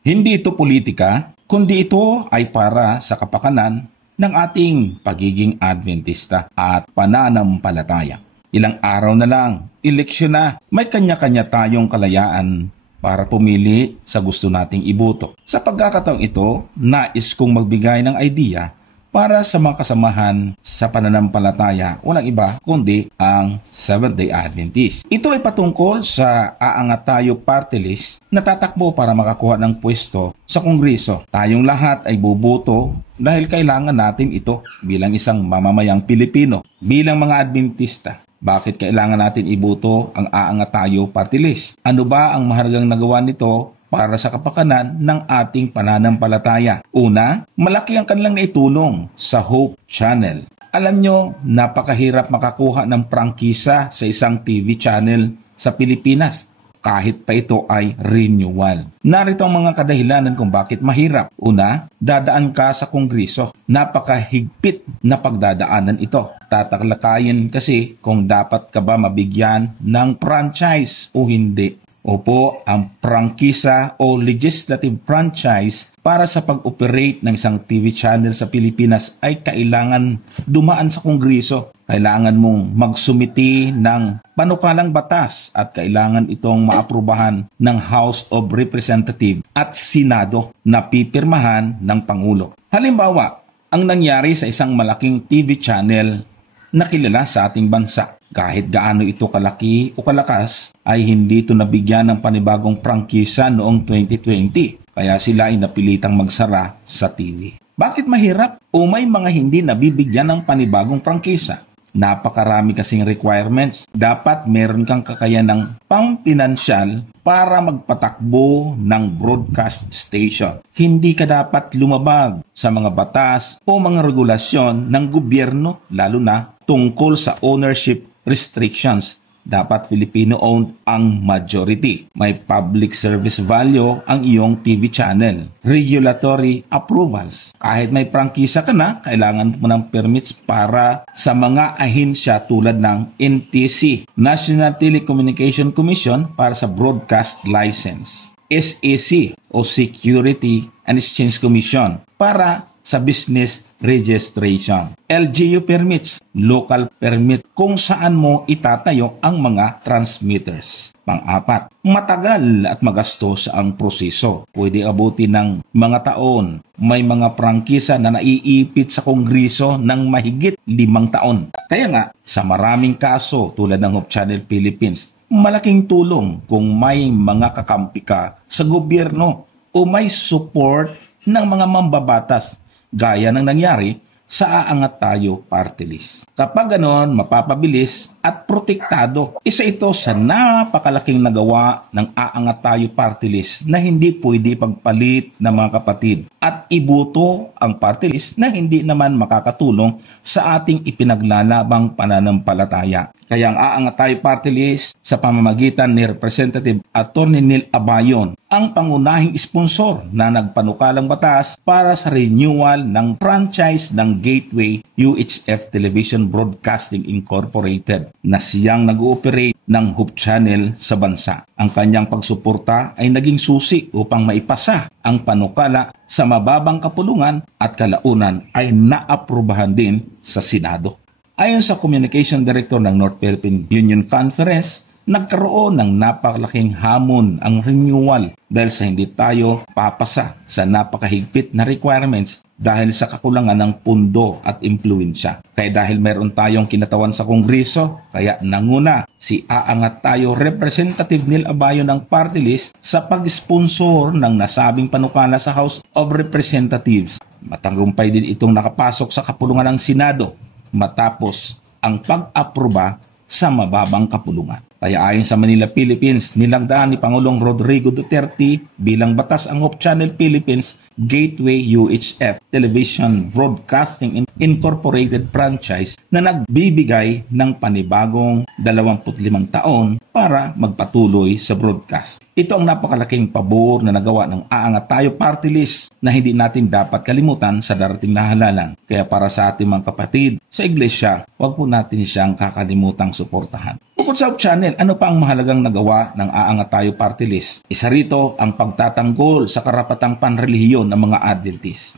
Hindi ito politika, kundi ito ay para sa kapakanan ng ating pagiging Adventista at pananampalataya. Ilang araw na lang, eleksyon na, may kanya-kanya tayong kalayaan para pumili sa gusto nating iboto. Sa pagkakataong ito, nais kong magbigay ng idea para sa mga kasamahan sa pananampalataya, walang iba kundi ang Seventh-day Adventist. Ito ay patungkol sa Aangat Tayo Party List na tatakbo para makakuha ng pwesto sa Kongreso. Tayong lahat ay buboto dahil kailangan natin ito bilang isang mamamayang Pilipino, bilang mga Adventista. Bakit kailangan natin iboto ang Aangat Tayo Party List? Ano ba ang mahalagang nagawa nito para sa kapakanan ng ating pananampalataya? Una, malaki ang kanilang naitulong sa Hope Channel. Alam nyo, napakahirap makakuha ng prangkisa sa isang TV channel sa Pilipinas, kahit pa ito ay renewal. Narito ang mga kadahilanan kung bakit mahirap. Una, dadaan ka sa Kongreso. Napakahigpit na pagdadaanan ito. Tataklakayin kasi kung dapat ka ba mabigyan ng franchise o hindi. Opo, ang prangkisa o legislative franchise para sa pag-operate ng isang TV channel sa Pilipinas ay kailangan dumaan sa Kongreso. Kailangan mong magsumiti ng panukalang batas at kailangan itong maaprubahan ng House of Representatives at Senado na pipirmahan ng Pangulo. Halimbawa, ang nangyari sa isang malaking TV channel na kilala sa ating bansa. Kahit gaano ito kalaki o kalakas, ay hindi ito nabigyan ng panibagong prangkisa noong 2020. Kaya sila ay napilitang magsara sa TV. Bakit mahirap? O may mga hindi nabibigyan ng panibagong prangkisa? Napakarami kasing requirements. Dapat meron kang kakayanang pang-pinansyal para magpatakbo ng broadcast station. Hindi ka dapat lumabag sa mga batas o mga regulasyon ng gobyerno, lalo na tungkol sa ownership restrictions. Dapat Filipino-owned ang majority. May public service value ang iyong TV channel. Regulatory approvals. Kahit may prangkisa ka na, kailangan mo ng permits para sa mga ahensya tulad ng NTC, National Telecommunication Commission, para sa broadcast license. SEC o Security and Exchange Commission para sa business registration. LGU permits, local permit kung saan mo itatayo ang mga transmitters. Pang-apat, matagal at magastos ang proseso. Pwede abutin ng mga taon. May mga prangkisa na naiipit sa Kongreso ng mahigit 5 taon. Kaya nga, sa maraming kaso tulad ng Hope Channel Philippines, malaking tulong kung may mga kakampi ka sa gobyerno o may support ng mga mambabatas gaya ng nangyari sa Aangat Tayo Party List. Kapag ganon, mapapabilis at protektado. Isa ito sa napakalaking nagawa ng Aangat Tayo Party List na hindi pwede pagpalit ng mga kapatid at iboto ang party list na hindi naman makakatulong sa ating ipinaglalabang pananampalataya. Kaya ang Aangat Tayo Party List sa pamamagitan ni Representative Atty. Neil Abayon ang pangunahing sponsor na nagpanukalang batas para sa renewal ng franchise ng Gateway UHF Television Broadcasting Incorporated na siyang nag-ooperate ng Hope Channel sa bansa. Ang kanyang pagsuporta ay naging susi upang maipasa ang panukala sa mababang kapulungan at kalaunan ay naaprubahan din sa Senado. Ayon sa Communication Director ng North Philippine Union Conference, nagkaroon ng napakalaking hamon ang renewal dahil sa hindi tayo papasa sa napakahigpit na requirements dahil sa kakulangan ng pundo at impluensya. Kaya dahil meron tayong kinatawan sa Kongreso, kaya nanguna si Aangat Tayo Representative Neil Abayon ng party list sa pag-sponsor ng nasabing panukala sa House of Representatives. Matagumpay din itong nakapasok sa kapulungan ng Senado matapos ang pag-aproba sa mababang kapulungan. Kaya ayon sa Manila, Philippines, nilagdaan ni Pangulong Rodrigo Duterte bilang batas ang Hope Channel Philippines Gateway UHF Television Broadcasting Incorporated franchise na nagbibigay ng panibagong 25 taon para magpatuloy sa broadcast. Ito ang napakalaking pabor na nagawa ng Aangat Tayo Party List na hindi natin dapat kalimutan sa darating na halalan. Kaya para sa ating mga kapatid sa iglesia, huwag po natin siyang kakalimutang suportahan. Bukod sa channel, ano pa ang mahalagang nagawa ng Aangat Tayo Party List? Isa rito ang pagtatanggol sa karapatang panrelihiyon ng mga Adventist.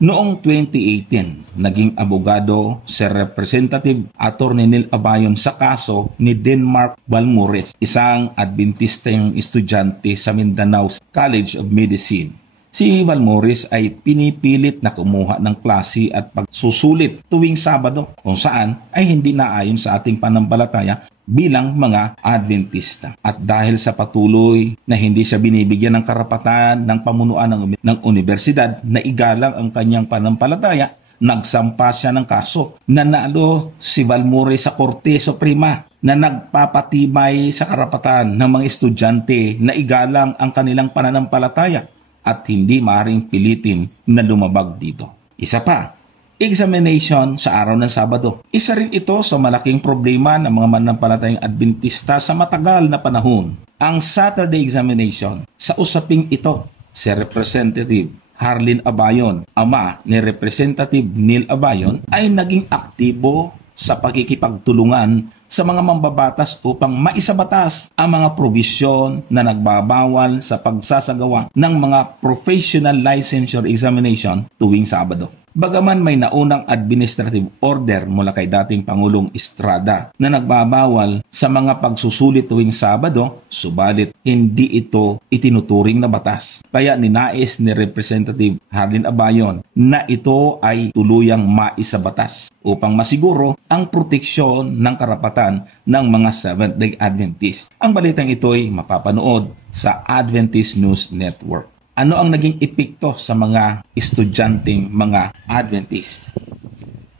Noong 2018, naging abogado si Representative Attorney Neil Abayon sa kaso ni Denmark Balmores, isang Adventistang estudyante sa Mindanao College of Medicine. Si Balmores ay pinipilit na kumuha ng klase at pagsusulit tuwing Sabado kung saan ay hindi naayon sa ating panampalataya bilang mga Adventista. At dahil sa patuloy na hindi siya binibigyan ng karapatan ng pamunuan ng universidad na igalang ang kanyang panampalataya, nagsampa siya ng kaso. Nanalo si Balmores sa Korte Suprema na nagpapatibay sa karapatan ng mga estudyante na igalang ang kanilang pananampalataya at hindi maaaring pilitin na lumabag dito. Isa pa, examination sa araw ng Sabado. Isa rin ito sa malaking problema ng mga mananampalatayang Adventista sa matagal na panahon. Ang Saturday examination, sa usaping ito, si Representative Harleen Abayon, ama ni Representative Neil Abayon, ay naging aktibo sa pakikipagtulungan sa mga mambabatas upang maisabatas ang mga probisyon na nagbabawal sa pagsasagawa ng mga professional licensure examination tuwing Sabado. Bagaman may naunang administrative order mula kay dating Pangulong Estrada na nagbabawal sa mga pagsusulit tuwing Sabado, subalit hindi ito itinuturing na batas. Kaya ninais ni Representative Harleen Abayon na ito ay tuluyang maisabatas upang masiguro ang proteksyon ng karapatan ng mga Seventh-day Adventist. Ang balitang ito ay mapapanood sa Adventist News Network. Ano ang naging epekto sa mga estudyanteng mga Adventist?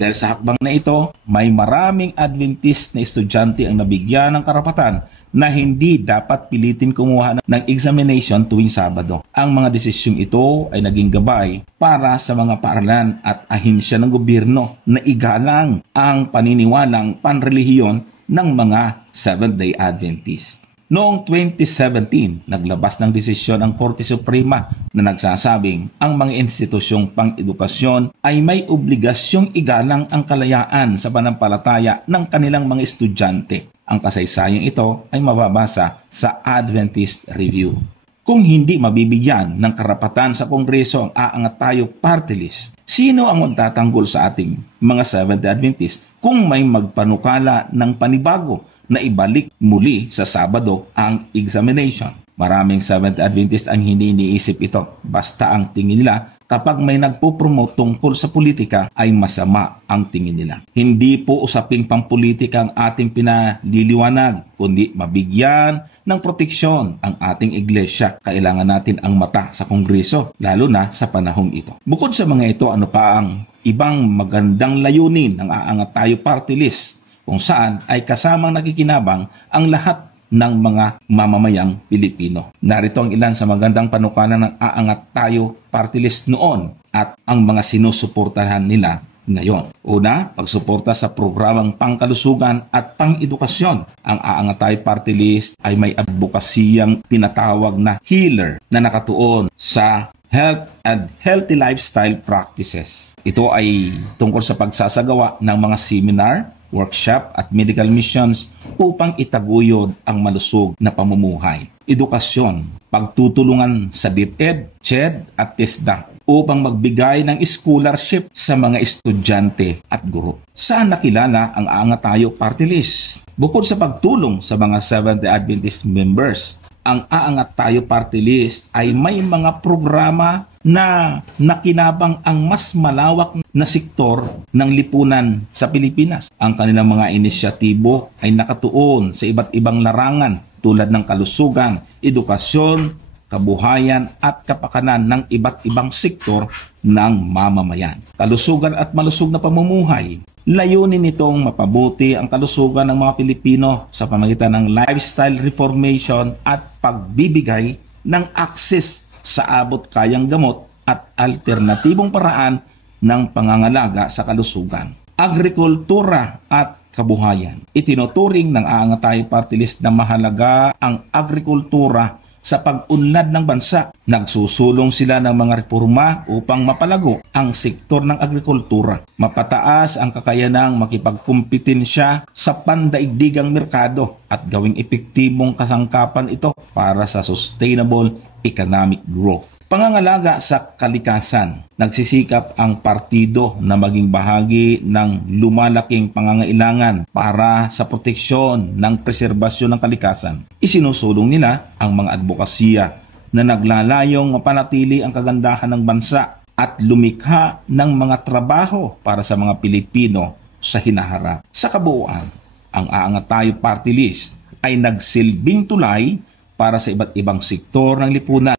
Dahil sa hakbang na ito, may maraming Adventist na estudyante ang nabigyan ng karapatan na hindi dapat pilitin kumuha ng examination tuwing Sabado. Ang mga desisyong ito ay naging gabay para sa mga paaralan at ahensya ng gobyerno na igalang ang paniniwalang panrelihiyon ng mga Seventh-day Adventist. Noong 2017, naglabas ng desisyon ang Korte Suprema na nagsasabing ang mga institusyong pang-edukasyon ay may obligasyong igalang ang kalayaan sa panampalataya ng kanilang mga estudyante. Ang kasaysayang ito ay mababasa sa Adventist Review. Kung hindi mabibigyan ng karapatan sa Kongreso ang Aangat Tayo Party List, sino ang magtatanggol sa ating mga Seventh-day Adventist kung may magpanukala ng panibago na ibalik muli sa Sabado ang examination? Maraming Seventh Adventist ang hindi iniisip ito. Basta ang tingin nila kapag may nagpo-promote tungkol sa politika ay masama ang tingin nila. Hindi po usaping pampolitika ang ating pinaliliwanag, kundi mabigyan ng proteksyon ang ating iglesia. Kailangan natin ang mata sa Kongreso, lalo na sa panahong ito. Bukod sa mga ito, ano pa ang ibang magandang layunin ng Aangat Tayo Party List, kung saan ay kasamang nakikinabang ang lahat ng mga mamamayang Pilipino. Narito ang ilan sa magandang panukala ng Aangat Tayo Party List noon at ang mga sinusuportahan nila ngayon. Una, pagsuporta sa programang pangkalusugan at pang-edukasyon. Ang Aangat Tayo Party List ay may advokasiyang tinatawag na healer na nakatuon sa health and healthy lifestyle practices. Ito ay tungkol sa pagsasagawa ng mga seminar, workshop at medical missions upang itaguyod ang malusog na pamumuhay. Edukasyon, pagtutulungan sa DepEd, CHED at TESDA upang magbigay ng scholarship sa mga estudyante at guro. Saan nakilala ang Aangat Tayo Party List? Bukod sa pagtulong sa mga Seventh-day Adventist members, ang Aangat Tayo Party List ay may mga programa na nakinabang ang mas malawak na sektor ng lipunan sa Pilipinas. Ang kanilang mga inisyatibo ay nakatuon sa iba't ibang larangan tulad ng kalusugan, edukasyon, kabuhayan at kapakanan ng iba't ibang sektor ng mamamayan. Kalusugan at malusog na pamumuhay. Layunin nitong mapabuti ang kalusugan ng mga Pilipino sa pamamagitan ng lifestyle reformation at pagbibigay ng access sa abot kayang gamot at alternatibong paraan ng pangangalaga sa kalusugan. Agrikultura at kabuhayan. Itinuturing ng Aangat Tayo Party List na mahalaga ang agrikultura sa pag-unlad ng bansa. Nagsusulong sila ng mga reforma upang mapalago ang sektor ng agrikultura, mapataas ang kakayanang makipagkumpetensya sa pandaigdigang merkado at gawing epektibong kasangkapan ito para sa sustainable economic growth. Pangangalaga sa kalikasan. Nagsisikap ang partido na maging bahagi ng lumalaking pangangailangan para sa proteksyon ng preserbasyon ng kalikasan. Isinusulong nila ang mga advokasya na naglalayong mapanatili ang kagandahan ng bansa at lumikha ng mga trabaho para sa mga Pilipino sa hinaharap. Sa kabuuan, ang Aangat Tayo Party List ay nagsilbing tulay para sa iba't ibang sektor ng lipunan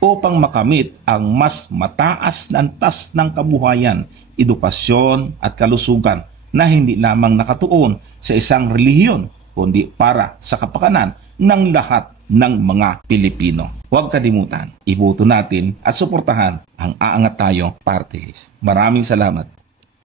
upang makamit ang mas mataas na antas ng kabuhayan, edukasyon at kalusugan na hindi lamang nakatuon sa isang relihiyon kundi para sa kapakanan ng lahat ng mga Pilipino. Huwag kalimutan, iboto natin at suportahan ang Aangat Tayo Party List. Maraming salamat.